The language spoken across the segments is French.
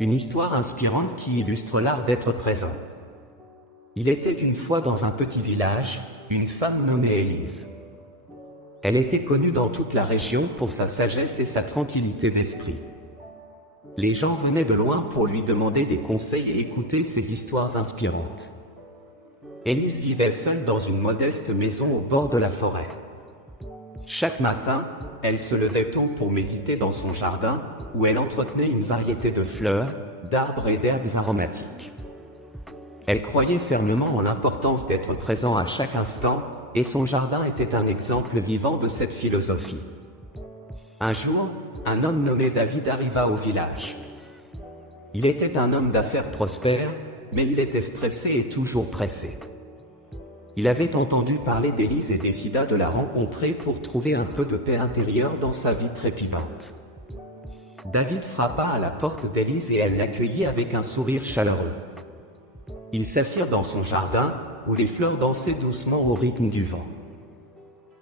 Une histoire inspirante qui illustre l'art d'être présent. Il était une fois dans un petit village, une femme nommée Élise. Elle était connue dans toute la région pour sa sagesse et sa tranquillité d'esprit. Les gens venaient de loin pour lui demander des conseils et écouter ses histoires inspirantes. Élise vivait seule dans une modeste maison au bord de la forêt. Chaque matin, elle se levait tôt pour méditer dans son jardin, où elle entretenait une variété de fleurs, d'arbres et d'herbes aromatiques. Elle croyait fermement en l'importance d'être présent à chaque instant, et son jardin était un exemple vivant de cette philosophie. Un jour, un homme nommé David arriva au village. Il était un homme d'affaires prospère, mais il était stressé et toujours pressé. Il avait entendu parler d'Élise et décida de la rencontrer pour trouver un peu de paix intérieure dans sa vie trépidante. David frappa à la porte d'Élise et elle l'accueillit avec un sourire chaleureux. Ils s'assirent dans son jardin, où les fleurs dansaient doucement au rythme du vent.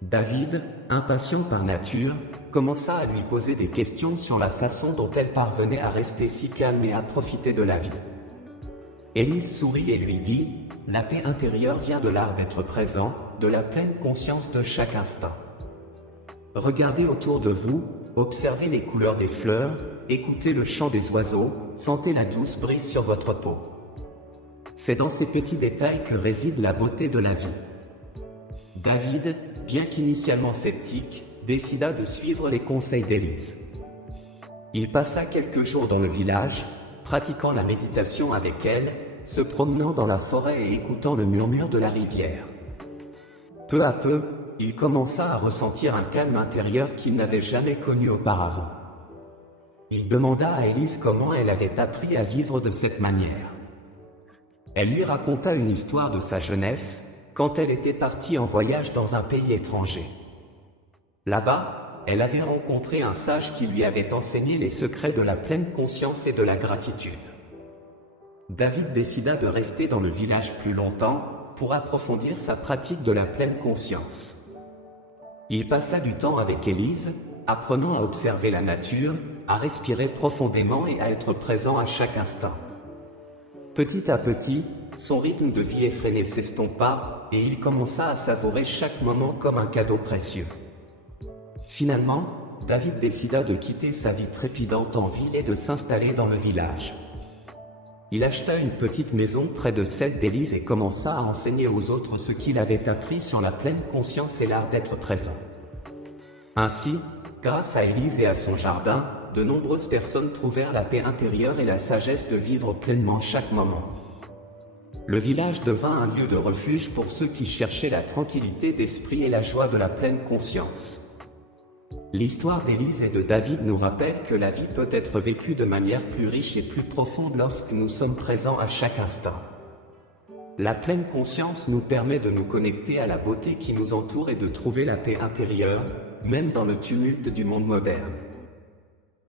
David, impatient par nature, commença à lui poser des questions sur la façon dont elle parvenait à rester si calme et à profiter de la vie. Élise sourit et lui dit « La paix intérieure vient de l'art d'être présent, de la pleine conscience de chaque instant. Regardez autour de vous, observez les couleurs des fleurs, écoutez le chant des oiseaux, sentez la douce brise sur votre peau. C'est dans ces petits détails que réside la beauté de la vie. » David, bien qu'initialement sceptique, décida de suivre les conseils d'Élise. Il passa quelques jours dans le village, pratiquant la méditation avec elle, se promenant dans la forêt et écoutant le murmure de la rivière. Peu à peu, il commença à ressentir un calme intérieur qu'il n'avait jamais connu auparavant. Il demanda à Élise comment elle avait appris à vivre de cette manière. Elle lui raconta une histoire de sa jeunesse, quand elle était partie en voyage dans un pays étranger. Là-bas, elle avait rencontré un sage qui lui avait enseigné les secrets de la pleine conscience et de la gratitude. David décida de rester dans le village plus longtemps, pour approfondir sa pratique de la pleine conscience. Il passa du temps avec Élise, apprenant à observer la nature, à respirer profondément et à être présent à chaque instant. Petit à petit, son rythme de vie effréné s'estompa, et il commença à savourer chaque moment comme un cadeau précieux. Finalement, David décida de quitter sa vie trépidante en ville et de s'installer dans le village. Il acheta une petite maison près de celle d'Élise et commença à enseigner aux autres ce qu'il avait appris sur la pleine conscience et l'art d'être présent. Ainsi, grâce à Élise et à son jardin, de nombreuses personnes trouvèrent la paix intérieure et la sagesse de vivre pleinement chaque moment. Le village devint un lieu de refuge pour ceux qui cherchaient la tranquillité d'esprit et la joie de la pleine conscience. L'histoire d'Élise et de David nous rappelle que la vie peut être vécue de manière plus riche et plus profonde lorsque nous sommes présents à chaque instant. La pleine conscience nous permet de nous connecter à la beauté qui nous entoure et de trouver la paix intérieure, même dans le tumulte du monde moderne.